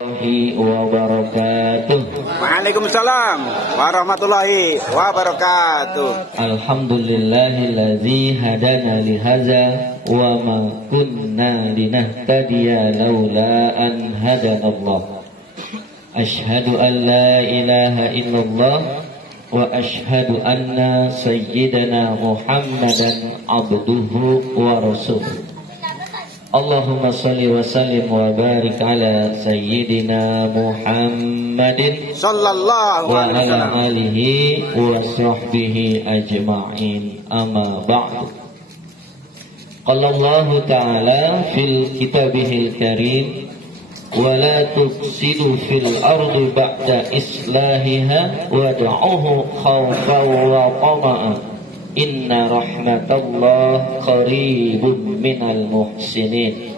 Wabarakatuh. Waalaikumsalam warahmatullahi wabarakatuh. Alhamdulillahillazi hadana lihaza wa ma kunna linahtadiya laula an hadanallah. Ashhadu an la ilaha illallah wa ashhadu anna sayyidana Muhammadan abduhu wa rasuluh. Allahumma salli wa sallim wa barik ala sayyidina Muhammadin sallallahu wa alaihi ala wasallam alihi wa sahbihi ajma'in, amma ba'du. Qala Allah ta'ala fil kitabihil karim wa la tufsidu fil ardi ba'da islahiha wad'uhu khawfan wa tama'an inna rahmatallah qaribun minal muhsinin.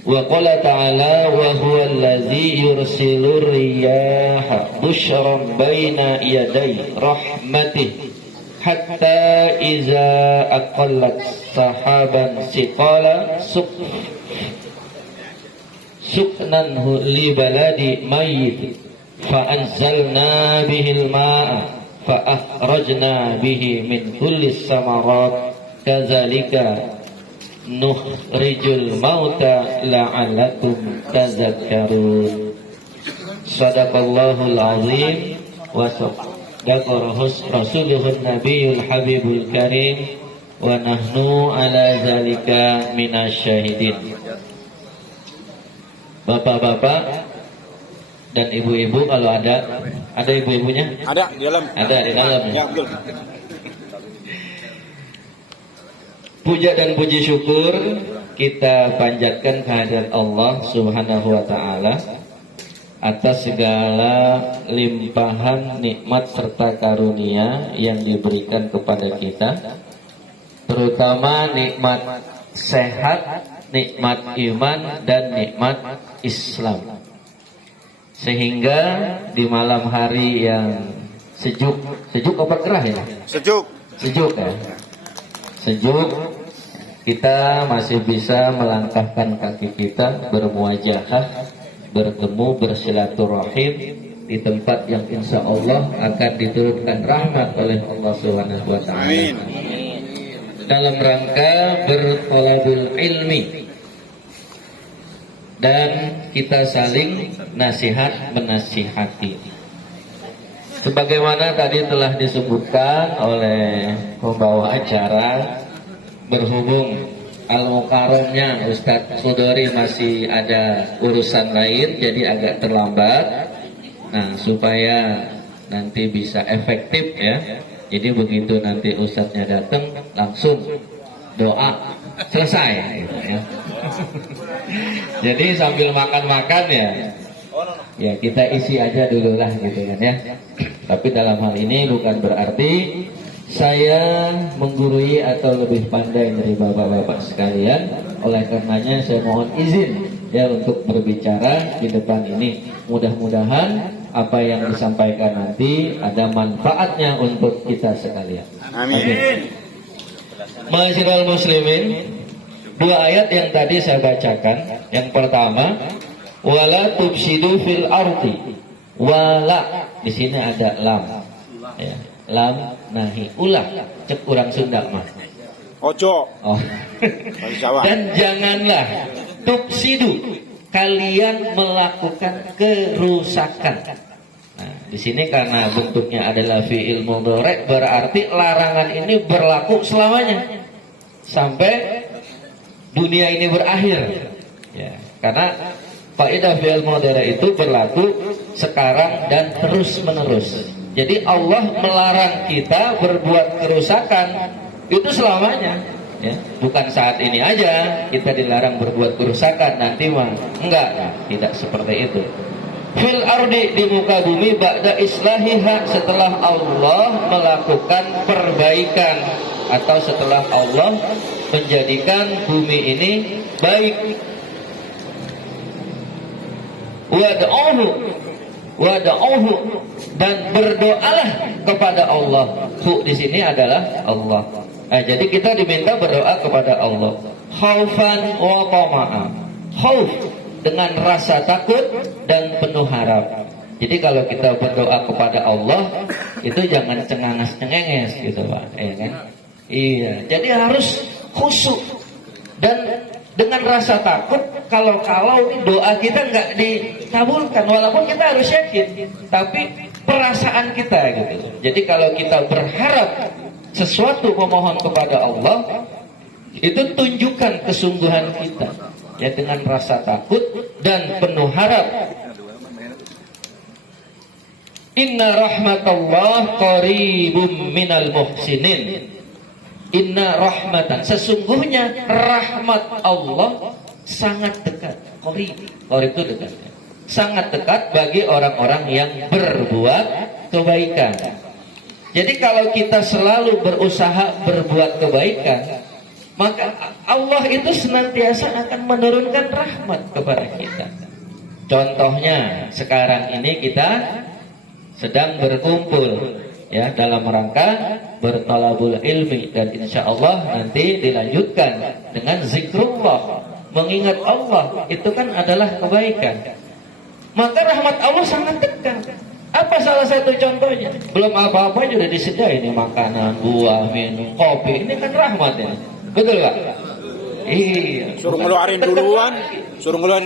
Wa qala ta'ala wa huwa allazi yursilur riyaha bushran baina yaday rahmatih hatta iza aqallat sahaban siqala suknanhu li baladi mayyit fa anzalna bihil ma'a fa akhrajna bihi min kulli samarat kadzalika nukhrijul mauta la'allakum tadhakkarun. Shadaqallahul azim wa sadaqa rasuluhun nabiyul habibul karim wa nahnu ala zalika minasyahidin. Bapak-bapak dan ibu-ibu, kalau ada ibu-ibunya? Ada di dalam. Ada di dalam. Ya, betul. Puja dan puji syukur kita panjatkan kehadirat Allah Subhanahu wa taala atas segala limpahan nikmat serta karunia yang diberikan kepada kita, terutama nikmat sehat, nikmat iman dan nikmat Islam. Sehingga di malam hari yang sejuk apa gerah ya? Sejuk ya. Sejuk, kita masih bisa melangkahkan kaki kita bermuajahah, bertemu, bersilaturahim di tempat yang insya Allah akan diturunkan rahmat oleh Allah Subhanahu wa taala. Dalam rangka berthalabul ilmi dan kita saling nasihat menasihati. Sebagaimana tadi telah disebutkan oleh pembawa acara, berhubung al-mukarramnya Ustadz Sudori masih ada urusan lain, jadi agak terlambat. Nah, supaya nanti bisa efektif ya, jadi begitu nanti Ustadznya datang langsung doa selesai gitu ya. Jadi sambil makan-makan ya kita isi aja dulu lah gitu kan ya. Tapi dalam hal ini bukan berarti saya menggurui atau lebih pandai dari bapak-bapak sekalian. Oleh karenanya saya mohon izin ya untuk berbicara di depan ini. Mudah-mudahan apa yang disampaikan nanti ada manfaatnya untuk kita sekalian. Amin. Ma'asyiral muslimin, dua ayat yang tadi saya bacakan. Yang pertama, wala tufsidu fil ardi. Wala, di sini ada lam. Ya, lam nahi, ulah cek urang Sunda mah. Ojo. Oh. Dan janganlah tufsidu, kalian melakukan kerusakan. Nah, di sini karena bentuknya adalah fi'il mudhari', berarti larangan ini berlaku selamanya sampai dunia ini berakhir. Ya, karena faedah fi'il mudhari' itu berlaku sekarang dan terus menerus. Jadi Allah melarang kita berbuat kerusakan itu selamanya. Ya, bukan saat ini aja kita dilarang berbuat kerusakan, nanti mah enggak, tidak seperti itu. Fil ardi, di muka bumi, ba'da islahiha, setelah Allah melakukan perbaikan atau setelah Allah menjadikan bumi ini baik. Wad'uhu, dan berdoalah kepada Allah. Hu di sini adalah Allah. Nah, jadi kita diminta berdoa kepada Allah. Khaufan wa tama'a. Khauf dengan rasa takut dan penuh harap. Jadi kalau kita berdoa kepada Allah itu jangan cenganges-cengenges gitu Pak, ya kan? Iya, jadi harus khusyuk dan dengan rasa takut kalau doa kita nggak dikabulkan, walaupun kita harus yakin, tapi perasaan kita gitu. Jadi kalau kita berharap sesuatu memohon kepada Allah, itu tunjukkan kesungguhan kita ya dengan rasa takut dan penuh harap. Inna rahmatallah qaribum minal muhsinin. Inna rahmatan, sesungguhnya rahmat Allah sangat dekat. Qarib itu dekat. Sangat dekat bagi orang-orang yang berbuat kebaikan. Jadi kalau kita selalu berusaha berbuat kebaikan, maka Allah itu senantiasa akan menurunkan rahmat kepada kita. Contohnya sekarang ini kita sedang berkumpul ya dalam rangka bertalabul ilmi, dan insya Allah nanti dilanjutkan dengan zikrullah, mengingat Allah itu kan adalah kebaikan. Maka rahmat Allah sangat dekat. Apa salah satu contohnya? Belum apa-apa sudah disediain ini makanan, buah, minum, kopi. Ini kan rahmat ya. Betul Pak? Iya. Suruh ngeluarin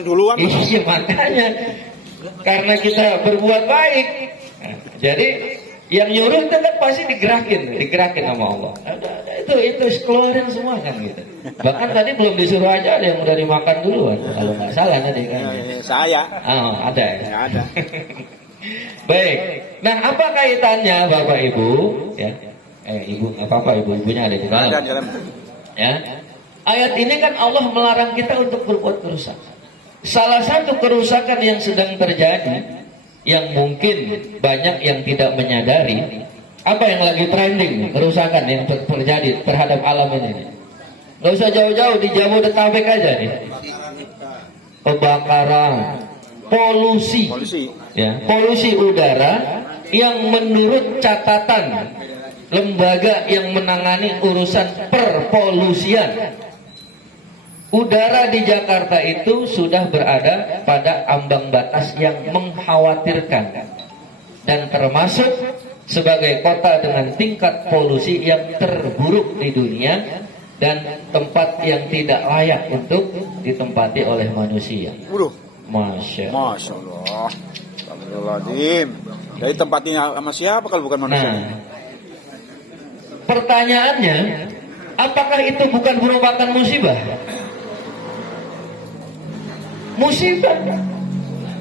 duluan. Iya, makanya karena kita berbuat baik. Nah, jadi yang nyuruh itu kan pasti digerakin sama Allah. Itu keluarin semua kan gitu. Bahkan tadi belum disuruh aja ada yang udah dimakan duluan. Kalau nggak salah tadi kan. Saya. Oh, ada ya. Ya, ada. Baik. Nah, apa kaitannya Bapak Ibu? Ya. Ibu nggak apa-apa, ibunya ada di dalam. Ada di dalam. Ya. Ayat ini kan Allah melarang kita untuk berbuat kerusakan. Salah satu kerusakan yang sedang terjadi, yang mungkin banyak yang tidak menyadari, apa yang lagi trending, kerusakan yang terjadi terhadap alam ini. Nggak usah jauh-jauh, di Jabodetabek aja nih. Kebakaran, polusi. Ya, polusi udara yang menurut catatan lembaga yang menangani urusan perpolusian, udara di Jakarta itu sudah berada pada ambang batas yang mengkhawatirkan, dan termasuk sebagai kota dengan tingkat polusi yang terburuk di dunia dan tempat yang tidak layak untuk ditempati oleh manusia. Masya Allah. Astagfirullahaladzim. Dari tempat ini sama siapa kalau bukan manusia? Nah, pertanyaannya, apakah itu bukan merupakan musibah? Musibah.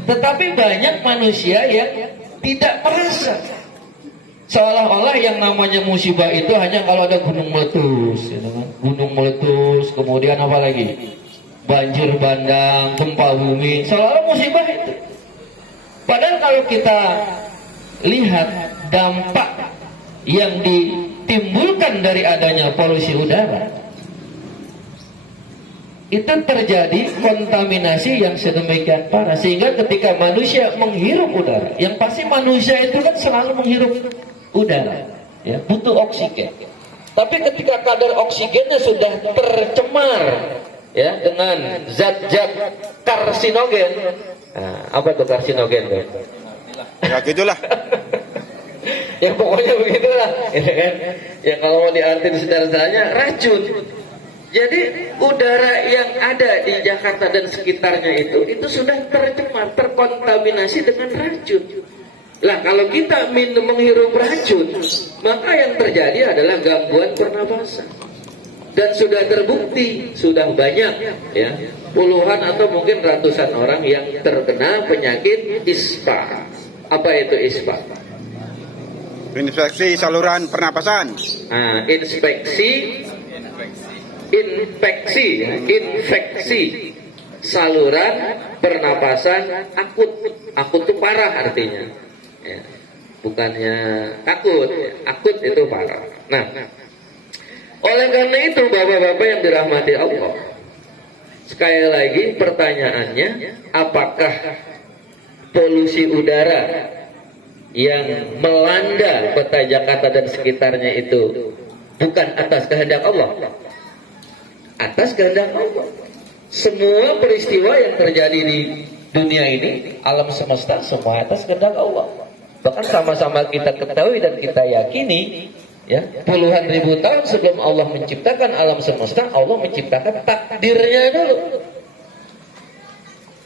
Tetapi banyak manusia yang tidak merasa. Seolah-olah yang namanya musibah itu hanya kalau ada gunung meletus, gitu kan? Gunung meletus, kemudian apa lagi? Banjir bandang, gempa bumi. Seolah-olah musibah itu. Padahal kalau kita lihat dampak yang ditimbulkan dari adanya polusi udara, itu terjadi kontaminasi yang sedemikian parah, sehingga ketika manusia menghirup udara, yang pasti manusia itu kan selalu menghirup udara, ya, butuh oksigen. Tapi ketika kadar oksigennya sudah tercemar, ya, dengan zat-zat karsinogen. Nah, apa itu karsinogen, kan? Ya gitulah. Ya pokoknya begitulah, ya kan? Ya kalau mau diartin sederhananya racun. Jadi udara yang ada di Jakarta dan sekitarnya itu sudah tercemar, terkontaminasi dengan racun. Lah kalau kita menghirup racun, maka yang terjadi adalah gangguan pernapasan. Dan sudah terbukti, sudah banyak ya, puluhan atau mungkin ratusan orang yang terkena penyakit ISPA. Apa itu ISPA? Infeksi saluran pernapasan. Nah, infeksi saluran pernapasan akut. Akut itu parah artinya, ya, bukannya takut, ya. Akut itu parah. Nah, oleh karena itu bapak-bapak yang dirahmati Allah, sekali lagi pertanyaannya, apakah polusi udara yang melanda kota Jakarta dan sekitarnya itu bukan atas kehendak Allah? Atas kehendak Allah. Semua peristiwa yang terjadi di dunia ini, alam semesta, semua atas kehendak Allah. Bahkan sama-sama kita ketahui dan kita yakini, ya, puluhan ribu tahun sebelum Allah menciptakan alam semesta, Allah menciptakan takdirnya dulu.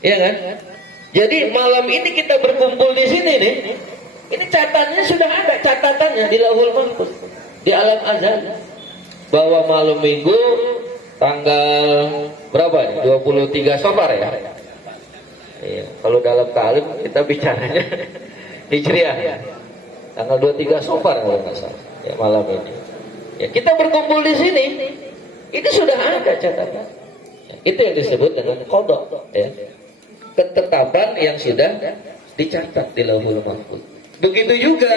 Iya kan? Jadi malam ini kita berkumpul di sini nih. Ini catatannya sudah ada, catatannya di Lauhul Mahfuz, di alam azal, bahwa malam minggu tanggal berapa nih? 23 Safar ya. Iya, kalau dalam ta'lim kita bicaranya Hijriah ya. Tanggal 23 Safar kalau nggak salah. Ya, malam ini. Ya, kita berkumpul di sini. Itu sudah ada catatan. Ya, itu yang disebut dengan qada, ya. Ketetapan yang sudah dicatat di Lauhul Mahfuz. Begitu juga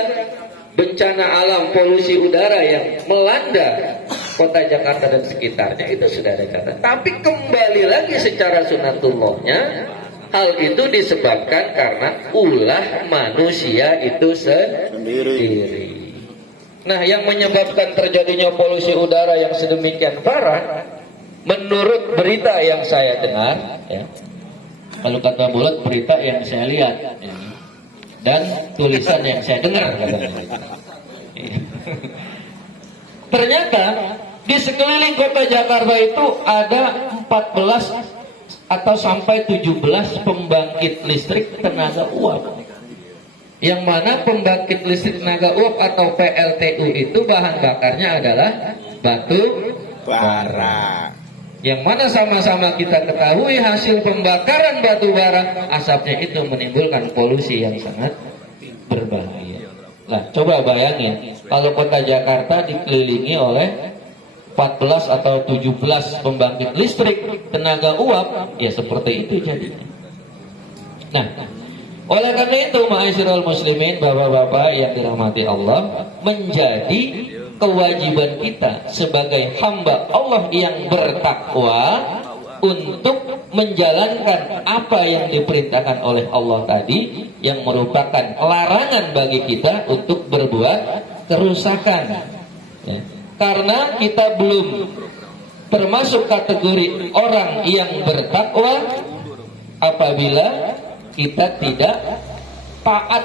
bencana alam polusi udara yang melanda kota Jakarta dan sekitarnya, itu sudah ada catatan. Tapi kembali lagi secara sunatullahnya, hal itu disebabkan karena ulah manusia itu sendiri. Nah, yang menyebabkan terjadinya polusi udara yang sedemikian parah, menurut berita yang saya dengar, ya, kalau kata Bulat, berita yang saya lihat, ya, dan tulisan yang saya dengar, katanya. Ternyata di sekeliling kota Jakarta itu ada 14 atau sampai 17 pembangkit listrik tenaga uap. Yang mana pembangkit listrik tenaga uap atau PLTU itu bahan bakarnya adalah batu bara. Yang mana sama-sama kita ketahui hasil pembakaran batu bara, asapnya itu menimbulkan polusi yang sangat berbahaya. Nah, coba bayangin kalau kota Jakarta dikelilingi oleh 14 atau 17 pembangkit listrik tenaga uap, ya seperti itu jadinya. Nah, oleh karena itu, ma'asyiral muslimin, bapak-bapak yang dirahmati Allah, menjadi kewajiban kita sebagai hamba Allah yang bertakwa untuk menjalankan apa yang diperintahkan oleh Allah tadi, yang merupakan larangan bagi kita untuk berbuat kerusakan, ya. Karena kita belum termasuk kategori orang yang bertakwa apabila kita tidak taat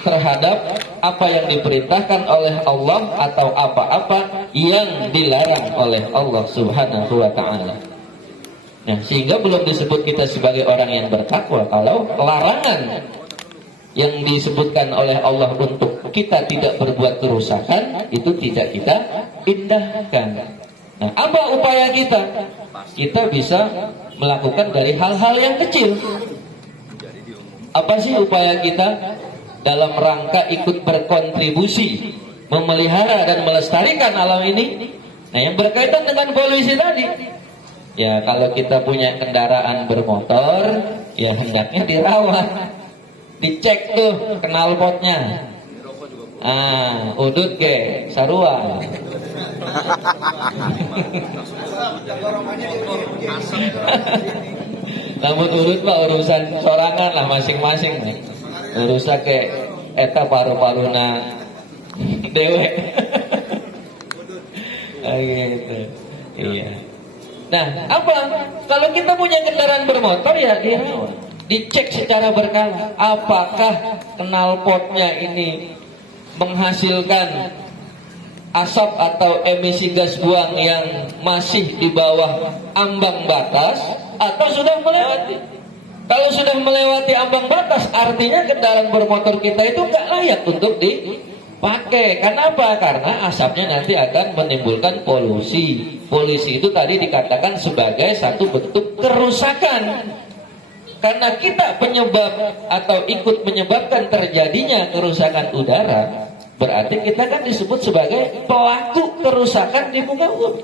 terhadap apa yang diperintahkan oleh Allah atau apa-apa yang dilarang oleh Allah Subhanahu wa ta'ala. Nah, sehingga belum disebut kita sebagai orang yang bertakwa kalau larangan yang disebutkan oleh Allah untuk kita tidak berbuat kerusakan itu tidak kita indahkan. Nah, apa upaya kita? Kita bisa melakukan dari hal-hal yang kecil. Apa sih upaya kita dalam rangka ikut berkontribusi memelihara dan melestarikan alam ini? Nah, yang berkaitan dengan polusi tadi, ya kalau kita punya kendaraan bermotor, ya hendaknya dirawat, dicek tuh knalpotnya. Udut ke sarua. Namun urut mah urusan sorangan lah masing-masing. Urusan ke eta paru-paruna dewe. Gitu. Iya. Nah, apa? Kalau kita punya kendaraan bermotor ya dirawat, dicek secara berkala. Apakah knalpotnya ini menghasilkan asap atau emisi gas buang yang masih di bawah ambang batas atau sudah melewati? Kalau sudah melewati ambang batas, artinya kendaraan bermotor kita itu nggak layak untuk dipakai. Kenapa? Karena asapnya nanti akan menimbulkan polusi. Polusi itu tadi dikatakan sebagai satu bentuk kerusakan. Karena kita penyebab atau ikut menyebabkan terjadinya kerusakan udara, berarti kita kan disebut sebagai pelaku kerusakan di muka bumi.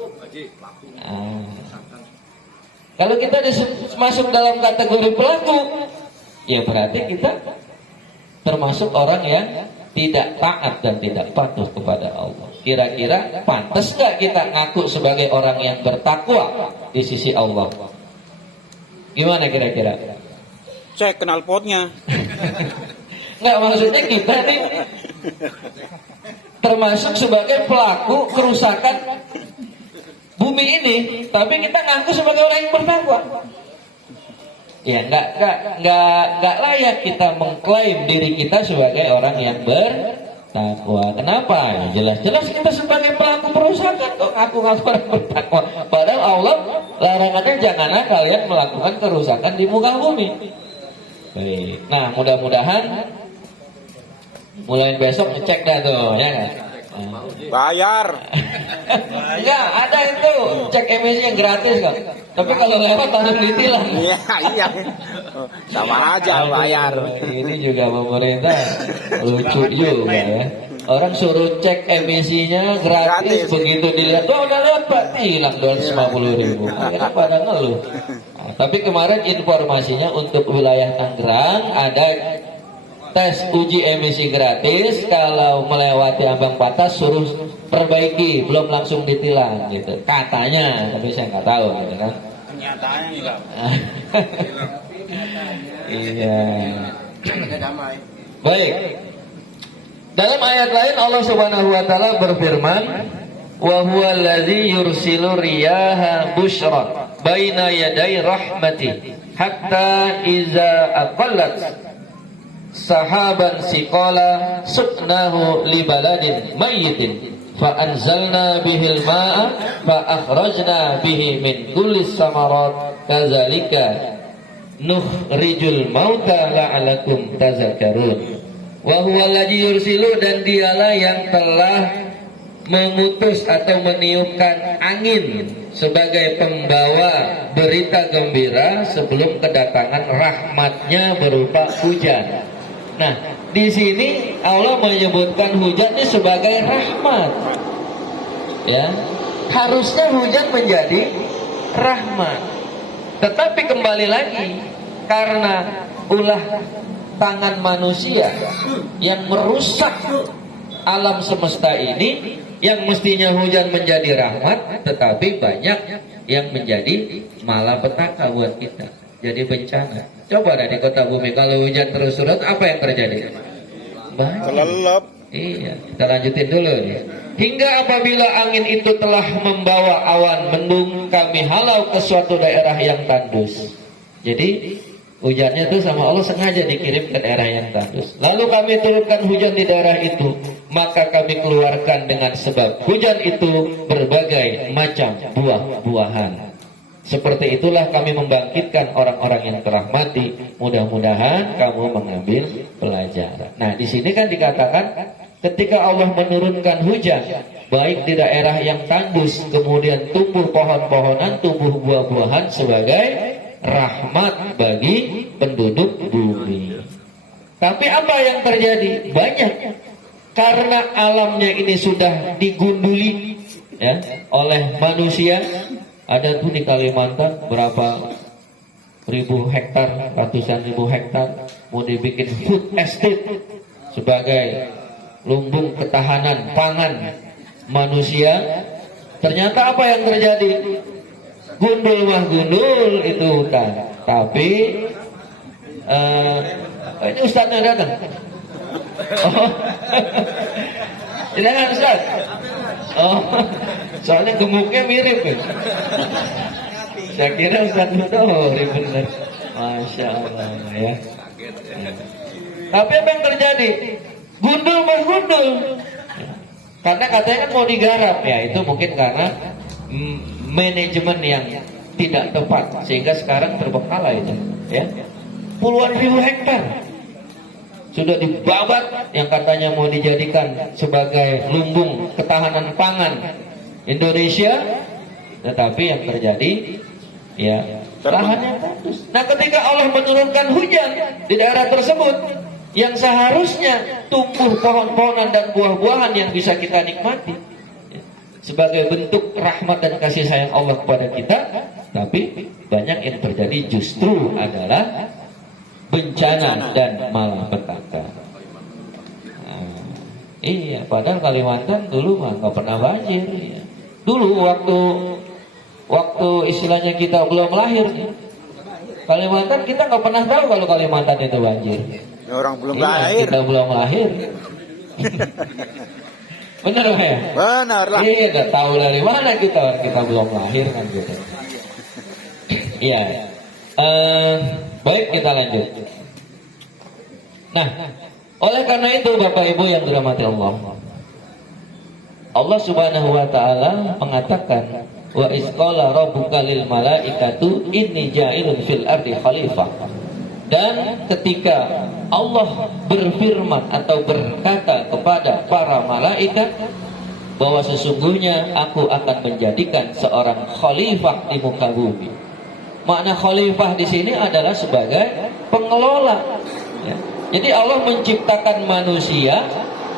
Kalau kita masuk dalam kategori pelaku, ya berarti kita termasuk orang yang tidak taat dan tidak patuh kepada Allah. Kira-kira pantas gak kita ngaku sebagai orang yang bertakwa di sisi Allah? Gimana kira-kira? Cek knalpotnya. Nggak, maksudnya kita nih termasuk sebagai pelaku kerusakan bumi ini, tapi kita ngaku sebagai orang yang bertakwa. Ya, nggak layak kita mengklaim diri kita sebagai orang yang bertakwa. Kenapa? Ya, jelas-jelas kita sebagai pelaku perusakan kok ngaku-ngaku orang bertakwa. Padahal Allah larangannya janganlah kalian melakukan kerusakan di muka bumi. Baik. Nah, mudah-mudahan mulai besok ngecek dah tuh, ya kan? Bayar. Enggak, ada itu cek emisi yang gratis kok. Tapi kalau lewat langsung ditilang. Iya, iya. Sama aja bayar. Ini juga pemerintah lucu juga ya. Orang suruh cek emisinya gratis, begitu dilihat, oh udah lewat Pak, hilang 250.000. Akhirnya pada ngeluh. Nah, tapi kemarin informasinya untuk wilayah Tangerang ada tes uji emisi gratis, kalau melewati ambang batas suruh perbaiki, belum langsung ditilang gitu. Katanya, tapi saya nggak tahu gitu kan. Kenyataannya enggak. Iya. Baik. Dalam ayat lain Allah Subhanahu wa taala berfirman, "Wa huwa allazi yursilu riyaha busyra baina yaday rahmati hatta iza aqallat sahaban siqala suknahu li baladin mayyitin fa anzalna bihil ma'a fa akhrajna bihi min kulli samarat kadzalika nukhrijul mauta la'alakum tazakkarun." Wa huwa alladzi yursilu, dan dialah yang telah mengutus atau meniupkan angin sebagai pembawa berita gembira sebelum kedatangan rahmatnya berupa hujan. Nah, di sini Allah menyebutkan hujan ini sebagai rahmat. Ya, harusnya hujan menjadi rahmat. Tetapi kembali lagi, karena ulah tangan manusia yang merusak alam semesta ini, yang mestinya hujan menjadi rahmat, tetapi banyak yang menjadi malapetaka buat kita, jadi bencana. Coba dah di kota bumi kalau hujan terus surut, apa yang terjadi? Kelelep. Iya, kita lanjutin dulu nih. Hingga apabila angin itu telah membawa awan mendung, kami halau ke suatu daerah yang tandus. Jadi hujannya itu sama Allah sengaja dikirim ke daerah yang tandus. Lalu kami turunkan hujan di daerah itu, maka kami keluarkan dengan sebab hujan itu berbagai macam buah-buahan. Seperti itulah kami membangkitkan orang-orang yang telah mati. Mudah-mudahan kamu mengambil pelajaran. Nah, di sini kan dikatakan ketika Allah menurunkan hujan, baik di daerah yang tandus, kemudian tumbuh pohon-pohonan, tumbuh buah-buahan sebagai rahmat bagi penduduk bumi. Tapi apa yang terjadi? Banyak, karena alamnya ini sudah digunduli ya oleh manusia. Ada tuh di Kalimantan berapa ribu hektar, ratusan ribu hektar mau dibikin food estate sebagai lumbung ketahanan pangan manusia. Ternyata apa yang terjadi? Gundul mah gundul itu hutan. Tapi ini ustadznya datang. Oh. Silakan Ustaz. Oh. Soalnya gemuknya mirip kan. Saya kira Ustaz Mutohori benar. Masya Allah ya. Tapi apa yang terjadi? Gundul mas gundul. Karena katanya kan mau digarap ya, itu mungkin karena manajemen yang tidak tepat sehingga sekarang terbengkalai itu ya. Puluhan ribu hektar sudah dibabat yang katanya mau dijadikan sebagai lumbung ketahanan pangan Indonesia, tetapi yang terjadi ya lahannya tandus. Nah, ketika Allah menurunkan hujan di daerah tersebut yang seharusnya tumbuh pohon-pohonan dan buah-buahan yang bisa kita nikmati ya, sebagai bentuk rahmat dan kasih sayang Allah kepada kita, tapi banyak yang terjadi justru adalah bencana dan malapetaka. Iya, padahal Kalimantan dulu mah nggak pernah banjir. Ya. Dulu waktu istilahnya kita belum lahir, Kalimantan kita nggak pernah tahu kalau Kalimantan itu banjir. Ya, orang belum iya, lahir. Kita belum lahir. Benar ya? Benar lah. Iya, udah tahu dari mana kita belum lahir kan gitu. Iya. Baik, kita lanjut. Nah, oleh karena itu Bapak Ibu yang dirahmati Allah, Allah Subhanahu wa taala mengatakan, wa isqala rabbuka lil malaikatu inni ja'ilun fil ardi khalifah. Dan ketika Allah berfirman atau berkata kepada para malaikat bahwa sesungguhnya aku akan menjadikan seorang khalifah di muka bumi. Makna khalifah di sini adalah sebagai pengelola. Ya. Jadi Allah menciptakan manusia,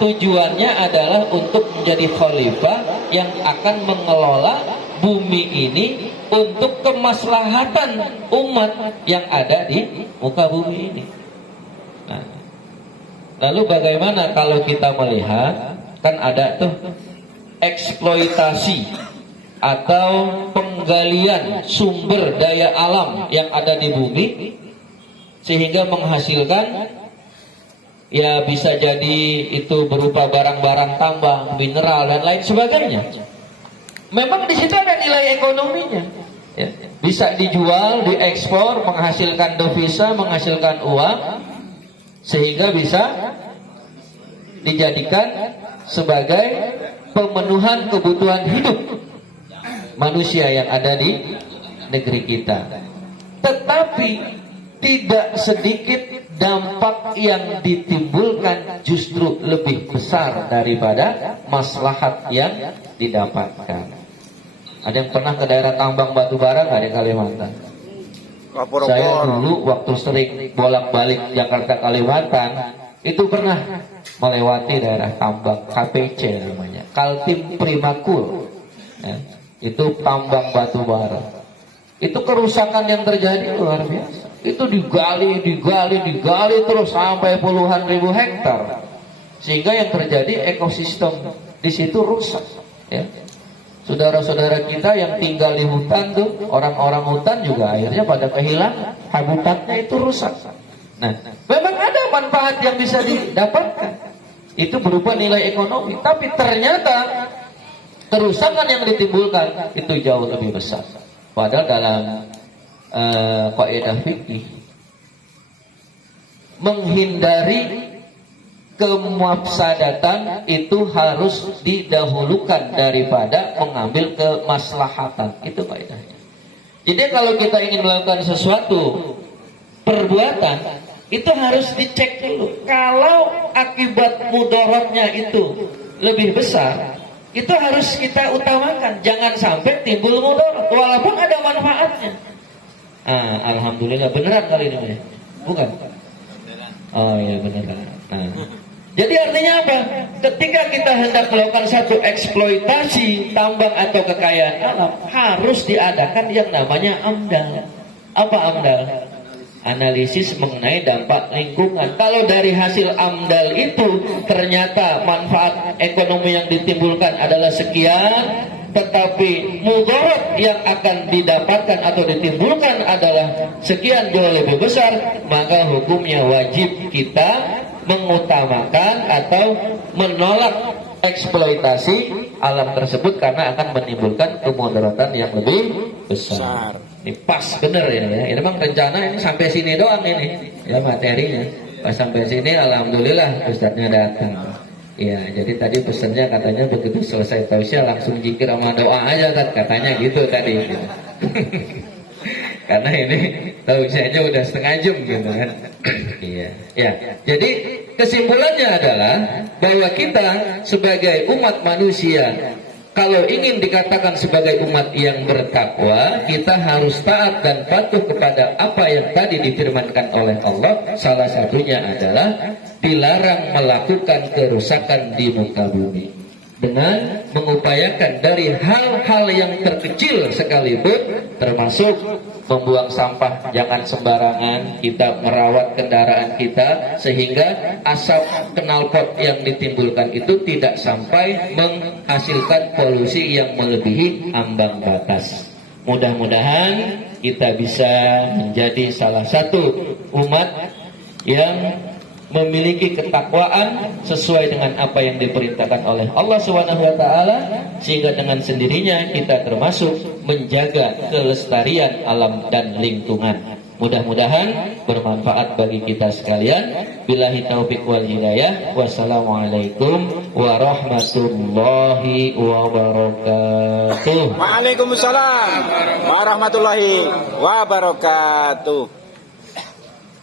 tujuannya adalah untuk menjadi khalifah yang akan mengelola bumi ini untuk kemaslahatan umat yang ada di muka bumi ini. Nah, lalu bagaimana kalau kita melihat, kan ada tuh eksploitasi atau penggalian sumber daya alam yang ada di bumi sehingga menghasilkan, ya bisa jadi itu berupa barang-barang tambang, mineral dan lain sebagainya. Memang di situ ada nilai ekonominya, ya. Bisa dijual, diekspor, menghasilkan devisa, menghasilkan uang, sehingga bisa dijadikan sebagai pemenuhan kebutuhan hidup manusia yang ada di negeri kita. Tetapi tidak sedikit dampak yang ditimbulkan justru lebih besar daripada maslahat yang didapatkan. Ada yang pernah ke daerah tambang batu bara nggak di Kalimantan? Saya dulu waktu sering bolak-balik Jakarta Kalimantan itu pernah melewati daerah tambang KPC namanya, Kaltim Primakul, ya. Itu tambang batu bara. Itu kerusakan yang terjadi luar biasa. Itu digali terus sampai puluhan ribu hektar, sehingga yang terjadi ekosistem di situ rusak. Ya. Saudara-saudara kita yang tinggal di hutan tuh, orang-orang hutan juga akhirnya pada kehilangan habitatnya, itu rusak. Nah, memang ada manfaat yang bisa didapatkan, itu berupa nilai ekonomi, tapi ternyata kerusakan yang ditimbulkan itu jauh lebih besar. Padahal dalam kaidah fikih, menghindari kemafsadatan itu harus didahulukan daripada mengambil kemaslahatan. Itu kaidahnya. Jadi kalau kita ingin melakukan sesuatu perbuatan, itu harus dicek dulu. Kalau akibat mudaratnya itu lebih besar, itu harus kita utamakan. Jangan sampai timbul mudarat walaupun ada manfaatnya. Alhamdulillah, beneran kali ini, bukan? Oh iya, beneran. Jadi artinya apa? Ketika kita hendak melakukan satu eksploitasi tambang atau kekayaan alam, harus diadakan yang namanya AMDAL. Apa AMDAL? Analisis mengenai dampak lingkungan. Kalau dari hasil AMDAL itu ternyata manfaat ekonomi yang ditimbulkan adalah sekian, tetapi mudarat yang akan didapatkan atau ditimbulkan adalah sekian jauh lebih besar, maka hukumnya wajib kita mengutamakan atau menolak eksploitasi alam tersebut karena akan menimbulkan kemudaratan yang lebih besar. Ini pas bener ya. Ini memang rencana ini sampai sini doang ini ya materinya. Pas sampai sini alhamdulillah ustadznya datang. Ya, jadi tadi pesannya katanya begitu selesai tausiah langsung zikir sama doa aja kan, katanya gitu tadi. Karena ini tausiahnya udah setengah jam gitu kan. Iya. Ya, jadi kesimpulannya adalah bahwa kita sebagai umat manusia, kalau ingin dikatakan sebagai umat yang bertakwa, kita harus taat dan patuh kepada apa yang tadi difirmankan oleh Allah. Salah satunya adalah dilarang melakukan kerusakan di muka bumi dengan mengupayakan dari hal-hal yang terkecil sekalipun, termasuk membuang sampah jangan sembarangan, kita merawat kendaraan kita sehingga asap knalpot yang ditimbulkan itu tidak sampai menghasilkan polusi yang melebihi ambang batas. Mudah-mudahan kita bisa menjadi salah satu umat yang memiliki ketakwaan sesuai dengan apa yang diperintahkan oleh Allah Subhanahu wa taala, sehingga dengan sendirinya kita termasuk menjaga kelestarian alam dan lingkungan. Mudah-mudahan bermanfaat bagi kita sekalian. Billahi taufiq wal hidayah. Wassalamualaikum warahmatullahi wabarakatuh. Waalaikumsalam warahmatullahi wabarakatuh.